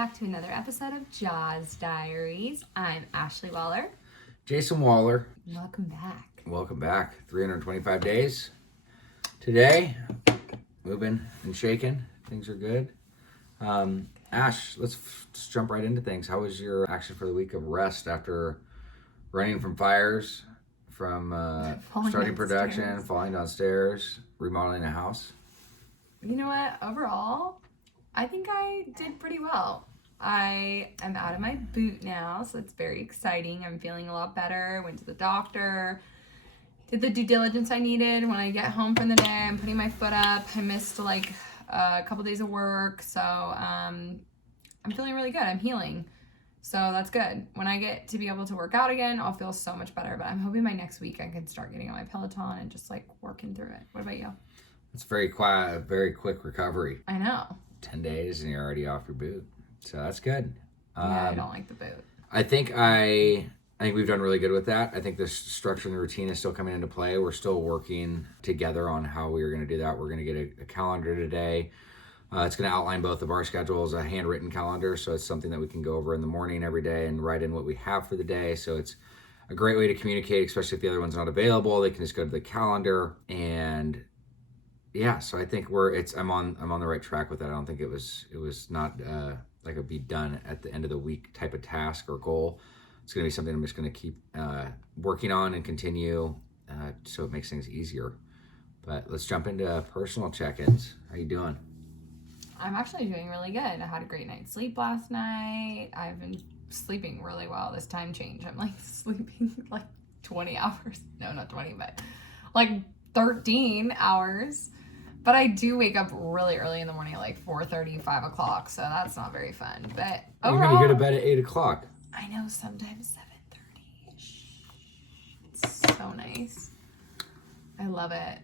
back to another episode of JAWS Diaries. I'm Ashley Wahler. Jason Wahler. Welcome back. Welcome back. 325 days. Today, moving and shaking. Things are good. Ash, let's jump right into things. How was your action for the week of rest after running from fires, from starting production, falling downstairs, remodeling a house? You know what? Overall, I think I did pretty well. I am out of my boot now, so it's very exciting. I'm feeling a lot better. Went to the doctor, did the due diligence I needed. When I get home from the day, I'm putting my foot up. I missed like a couple days of work, so I'm feeling really good. I'm healing, so that's good. When I get to be able to work out again, I'll feel so much better. But I'm hoping by next week I can start getting on my Peloton and just like working through it. What about you? It's very quiet, very quick recovery. I know. 10 days and you're already off your boot, so that's good. Yeah, I don't like the boot. I think we've done really good with that. I think the structure and the routine is still coming into play. We're still working together on how we are going to do that. We're going to get a calendar today. It's going to outline both of our schedules, a handwritten calendar, so it's something that we can go over in the morning every day and write in what we have for the day. So it's a great way to communicate, especially if the other one's not available. They can just go to the calendar, and yeah, so I think I'm on the right track with that. I don't think it was not like it'd be done at the end of the week type of task or goal. It's going to be something I'm just going to keep working on and continue so it makes things easier. But let's jump into personal check-ins. How you doing? I'm actually doing really good. I had a great night's sleep last night. I've been sleeping really well this time change. I'm like sleeping like 20 hours. No, not 20, but like 13 hours. But I do wake up really early in the morning at like 4:30, 5 o'clock. So that's not very fun. But overall, you're going to go to bed at 8 o'clock. I know, sometimes 7:30. It's so nice. I love it.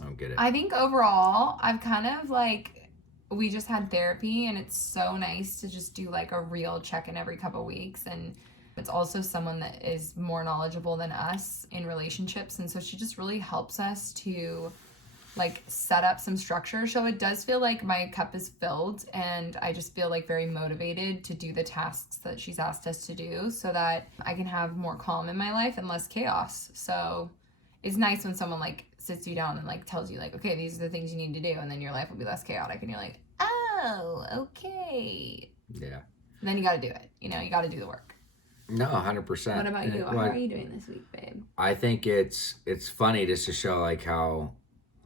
I don't get it. I think overall, I've kind of like, we just had therapy, and it's so nice to just do like a real check-in every couple weeks. And it's also someone that is more knowledgeable than us in relationships. And so she just really helps us to like set up some structure. So it does feel like my cup is filled, and I just feel like very motivated to do the tasks that she's asked us to do so that I can have more calm in my life and less chaos. So it's nice when someone like sits you down and like tells you like, okay, these are the things you need to do, and then your life will be less chaotic, and you're like, oh, okay. Yeah. And then you got to do it. You got to do the work. No, 100%. What about you? How are you doing this week, babe? I think it's funny just to show like how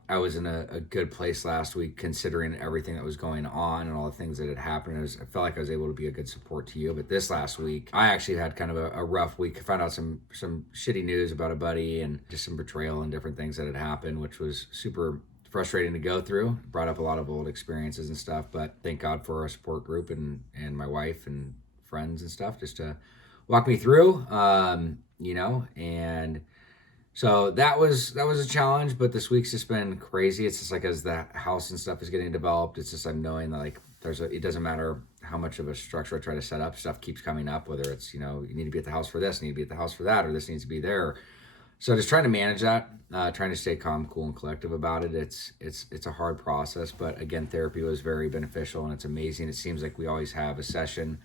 I was in a good place last week, considering everything that was going on and all the things that had happened. I felt like I was able to be a good support to you. But this last week, I actually had kind of a rough week. I found out some shitty news about a buddy and just some betrayal and different things that had happened, which was super frustrating to go through. Brought up a lot of old experiences and stuff. But thank God for our support group and my wife and friends and stuff just to walk me through, and so that was a challenge, but this week's just been crazy. It's just like as the house and stuff is getting developed, it's just I'm knowing that like it doesn't matter how much of a structure I try to set up, stuff keeps coming up, whether it's, you need to be at the house for this, you need to be at the house for that, or this needs to be there. So just trying to manage that, trying to stay calm, cool, and collective about it. It's a hard process, but again, therapy was very beneficial, and it's amazing. It seems like we always have a session,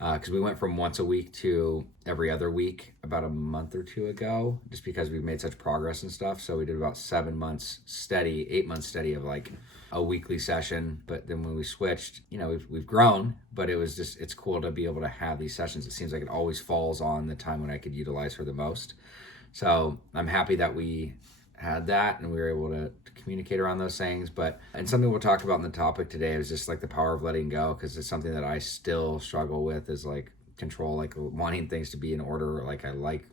because we went from once a week to every other week about a month or two ago, just because we've made such progress and stuff. So we did about 8 months steady of like a weekly session. But then when we switched, we've grown, but it's cool to be able to have these sessions. It seems like it always falls on the time when I could utilize her the most. So I'm happy that we had that and we were able to communicate around those things. And something we'll talk about in the topic today is just like the power of letting go, because it's something that I still struggle with, is like control, like wanting things to be in order. Like I like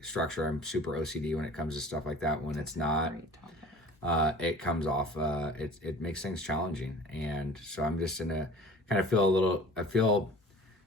structure. I'm super OCD when it comes to stuff like that. When it's not, it comes off, it makes things challenging. And so I'm just I feel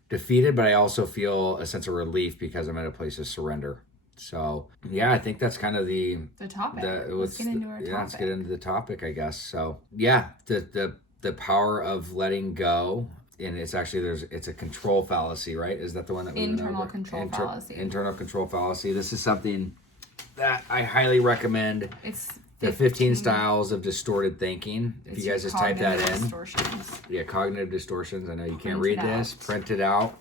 defeated, but I also feel a sense of relief because I'm at a place of surrender. So yeah, I think that's kind of the topic. Let's get into our topic. Yeah, let's get into the topic, I guess. So yeah, the power of letting go, and it's a control fallacy, right? Is that the one that we internal control fallacy? Internal control fallacy. This is something that I highly recommend. It's The 15 styles of distorted thinking. If you guys just type that in. Distortions. Yeah, cognitive distortions. I know you can't read this. Print it out.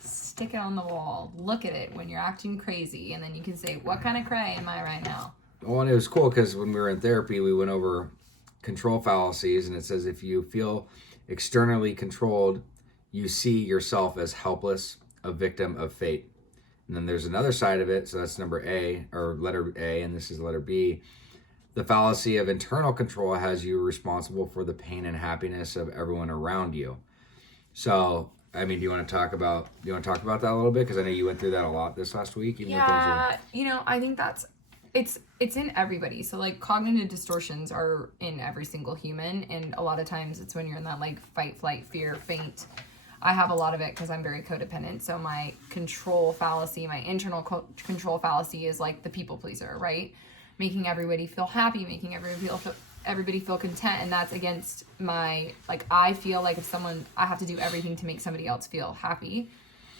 Stick it on the wall. Look at it when you're acting crazy, and then you can say, what kind of cray am I right now? Well, and it was cool because when we were in therapy, we went over control fallacies, and it says if you feel externally controlled, you see yourself as helpless, a victim of fate. And then there's another side of it, so that's number A, or letter A, and this is letter B. The fallacy of internal control has you responsible for the pain and happiness of everyone around you. So, I mean, do you want to talk about that a little bit? Because I know you went through that a lot this last week. Yeah, I think it's in everybody. So like cognitive distortions are in every single human, and a lot of times it's when you're in that like fight, flight, fear, faint. I have a lot of it because I'm very codependent. So my control fallacy, my internal control fallacy is like the people pleaser, right? Making everybody feel happy, making everybody feel content, and that's against my, like, I feel like I have to do everything to make somebody else feel happy,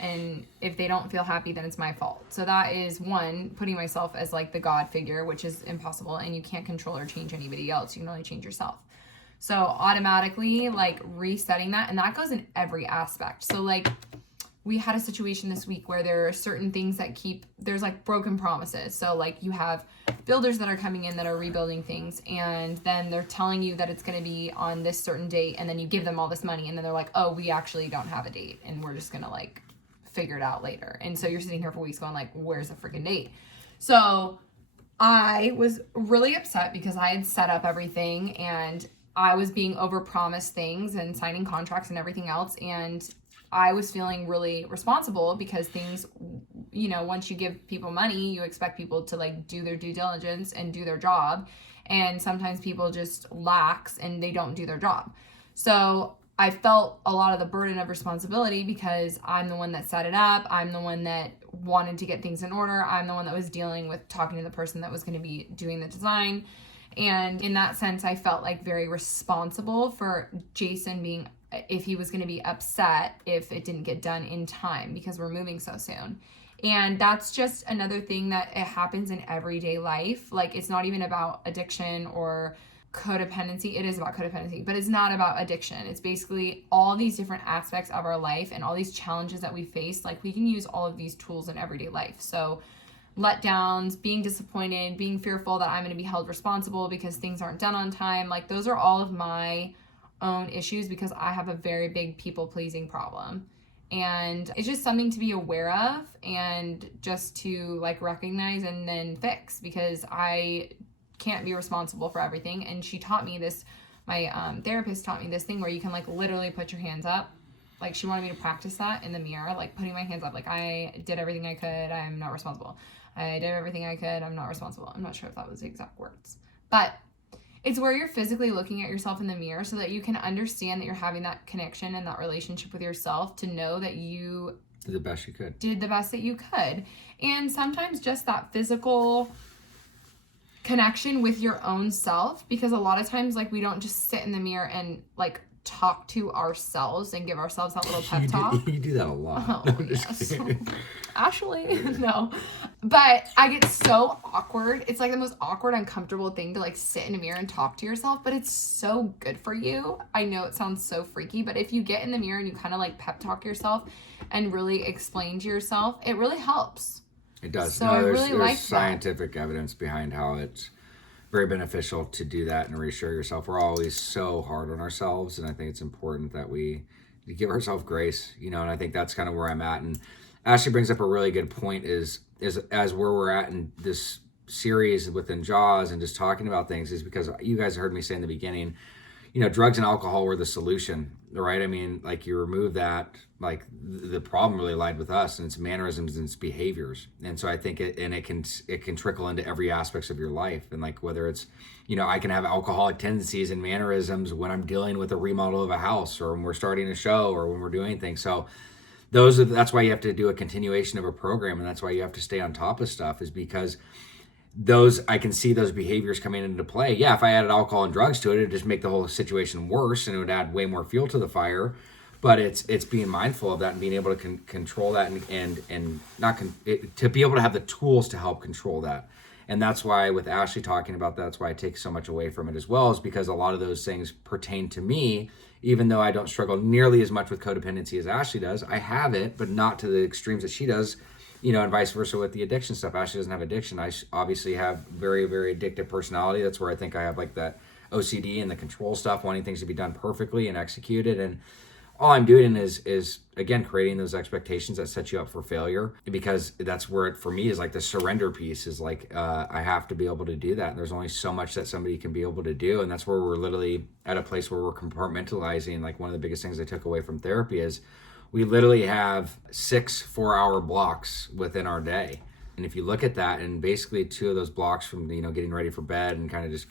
and if they don't feel happy, then it's my fault. So that is one, putting myself as like the God figure, which is impossible, and you can't control or change anybody else. You can only change yourself. So automatically like resetting that, and that goes in every aspect. So like we had a situation this week where there are certain things that there's like broken promises. So like you have builders that are coming in that are rebuilding things, and then they're telling you that it's going to be on this certain date, and then you give them all this money, and then they're like, oh, we actually don't have a date, and we're just going to like figure it out later. And so you're sitting here for weeks going like, where's the freaking date? So I was really upset because I had set up everything, and I was being overpromised things and signing contracts and everything else, and I was feeling really responsible because things, once you give people money, you expect people to like do their due diligence and do their job. And sometimes people just lax and they don't do their job. So I felt a lot of the burden of responsibility because I'm the one that set it up. I'm the one that wanted to get things in order. I'm the one that was dealing with talking to the person that was going to be doing the design. And in that sense, I felt like very responsible for Jason being, if he was going to be upset if it didn't get done in time because we're moving so soon. And that's just another thing that it happens in everyday life. Like, it's not even about addiction or codependency. It is about codependency, but it's not about addiction. It's basically all these different aspects of our life and all these challenges that we face. Like, we can use all of these tools in everyday life. So letdowns, being disappointed, being fearful that I'm going to be held responsible because things aren't done on time. Like, those are all of my own issues because I have a very big people-pleasing problem. And it's just something to be aware of and just to like recognize and then fix, because I can't be responsible for everything. And she taught me this, my therapist taught me this thing where you can like literally put your hands up. Like, she wanted me to practice that in the mirror, like putting my hands up, like, I did everything I could, I'm not responsible. I did everything I could, I'm not responsible. I'm not sure if that was the exact words, but it's where you're physically looking at yourself in the mirror so that you can understand that you're having that connection and that relationship with yourself, to know that you did the best you could. Did the best that you could. And sometimes just that physical connection with your own self, because a lot of times like we don't just sit in the mirror and like talk to ourselves and give ourselves that little pep talk. You do that a lot. Oh, yes. Ashley, no. But I get so awkward. It's like the most awkward, uncomfortable thing to like sit in a mirror and talk to yourself, but it's so good for you. I know it sounds so freaky, but if you get in the mirror and you kind of like pep talk yourself and really explain to yourself, it really helps. It does. So I really like there's scientific evidence behind how it's very beneficial to do that and reassure yourself. We're always so hard on ourselves, and I think it's important that we give ourselves grace, and I think that's kind of where I'm at. And Ashley brings up a really good point is as where we're at in this series within JAWS and just talking about things, is because you guys heard me say in the beginning, drugs and alcohol were the solution, right? I mean, like, you remove that, like, the problem really lied with us, and it's mannerisms and it's behaviors. And so I think it can trickle into every aspects of your life. And like, whether it's, I can have alcoholic tendencies and mannerisms when I'm dealing with a remodel of a house, or when we're starting a show, or when we're doing things. So that's why you have to do a continuation of a program, and that's why you have to stay on top of stuff, is because I can see those behaviors coming into play. Yeah, if I added alcohol and drugs to it, it'd just make the whole situation worse, and it would add way more fuel to the fire. But it's being mindful of that and being able to control that and not to be able to have the tools to help control that. And that's why with Ashley talking about that, that's why I take so much away from it as well, is because a lot of those things pertain to me, even though I don't struggle nearly as much with codependency as Ashley does. I have it, but not to the extremes that she does, and vice versa with the addiction stuff. Ashley doesn't have addiction. I obviously have very, very addictive personality. That's where I think I have like that OCD and the control stuff, wanting things to be done perfectly and executed. And all I'm doing is again, creating those expectations that set you up for failure, because that's where it, for me, is like the surrender piece is like, I have to be able to do that. And there's only so much that somebody can be able to do. And that's where we're literally at a place where we're compartmentalizing. Like one of the biggest things I took away from therapy is we literally have 6 4-hour blocks within our day. And if you look at that, and basically 2 of those blocks from, getting ready for bed and kind of just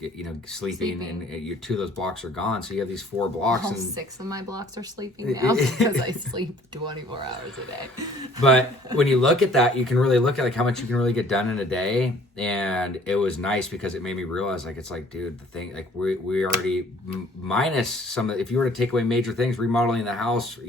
sleeping. And your 2 of those blocks are gone. So you have these 4 blocks. All and 6 of my blocks are sleeping now because I sleep 24 hours a day. But when you look at that, you can really look at like how much you can really get done in a day. And it was nice because it made me realize, like, it's like, dude, the thing, like we already minus some, if you were to take away major things, remodeling the house,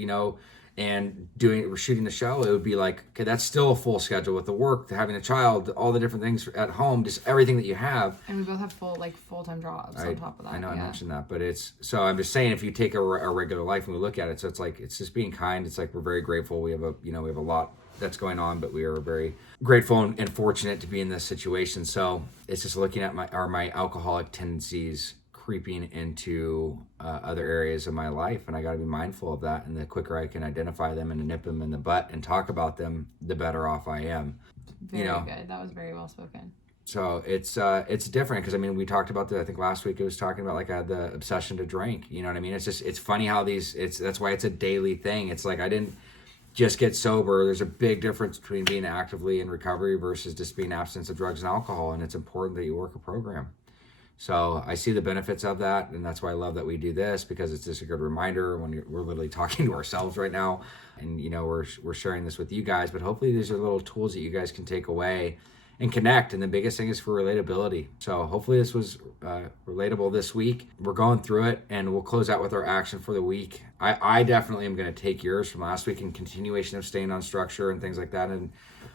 and shooting the show, it would be like, okay, that's still a full schedule with the work, having a child, all the different things at home, just everything that you have. And we both have full-time jobs on top of that. I know, yeah. I mentioned that, but so I'm just saying, if you take a regular life and we look at it, so it's like, it's just being kind. It's like, we're very grateful. We have we have a lot that's going on, but we are very grateful and fortunate to be in this situation. So it's just looking at my alcoholic tendencies creeping into other areas of my life, and I got to be mindful of that. And the quicker I can identify them and nip them in the butt and talk about them, the better off I am. Very good. That was very well spoken. So it's different because we talked about I think last week it was talking about like I had the obsession to drink. You know what I mean? It's funny how that's why it's a daily thing. It's like I didn't just get sober. There's a big difference between being actively in recovery versus just being abstinence of drugs and alcohol, and it's important that you work a program. So I see the benefits of that, and that's why I love that we do this, because it's just a good reminder when we're literally talking to ourselves right now, and we're sharing this with you guys. But hopefully these are little tools that you guys can take away and connect. And the biggest thing is for relatability. So hopefully this was relatable this week. We're going through it, and we'll close out with our action for the week. I definitely am going to take yours from last week in continuation of staying on structure and things like that. And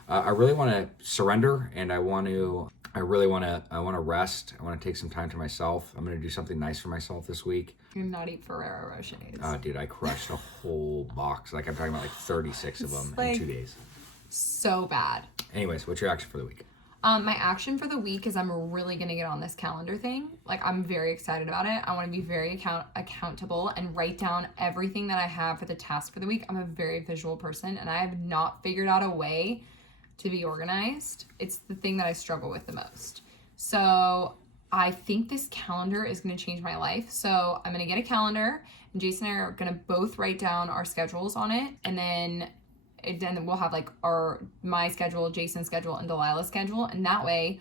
I really want to surrender, and I want to rest. I want to take some time to myself. I'm going to do something nice for myself this week. And not eat Ferrero Rochers. Oh, dude, I crushed a whole box. Like, I'm talking about like 36 of them in 2 days. So bad. Anyways, what's your action for the week? My action for the week is I'm really going to get on this calendar thing. Like, I'm very excited about it. I want to be very accountable and write down everything that I have for the task for the week. I'm a very visual person, and I have not figured out a way to be organized. It's the thing that I struggle with the most. So I think this calendar is going to change my life. So I'm going to get a calendar, and Jason and I are going to both write down our schedules on it. And then we'll have like my schedule, Jason's schedule, and Delilah's schedule. And that way,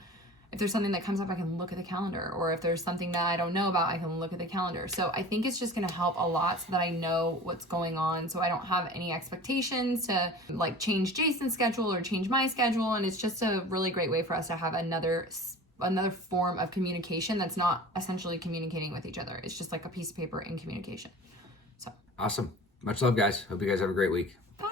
if there's something that comes up, I can look at the calendar. Or if there's something that I don't know about, I can look at the calendar. So I think it's just going to help a lot so that I know what's going on. So I don't have any expectations to like change Jason's schedule or change my schedule. And it's just a really great way for us to have another form of communication that's not essentially communicating with each other. It's just like a piece of paper in communication. So awesome. Much love, guys. Hope you guys have a great week. Bye.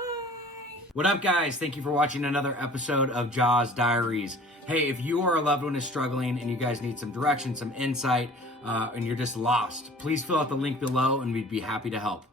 What up, guys? Thank you for watching another episode of JAWS Diaries. Hey, if you or a loved one is struggling and you guys need some direction, some insight, and you're just lost, please fill out the link below and we'd be happy to help.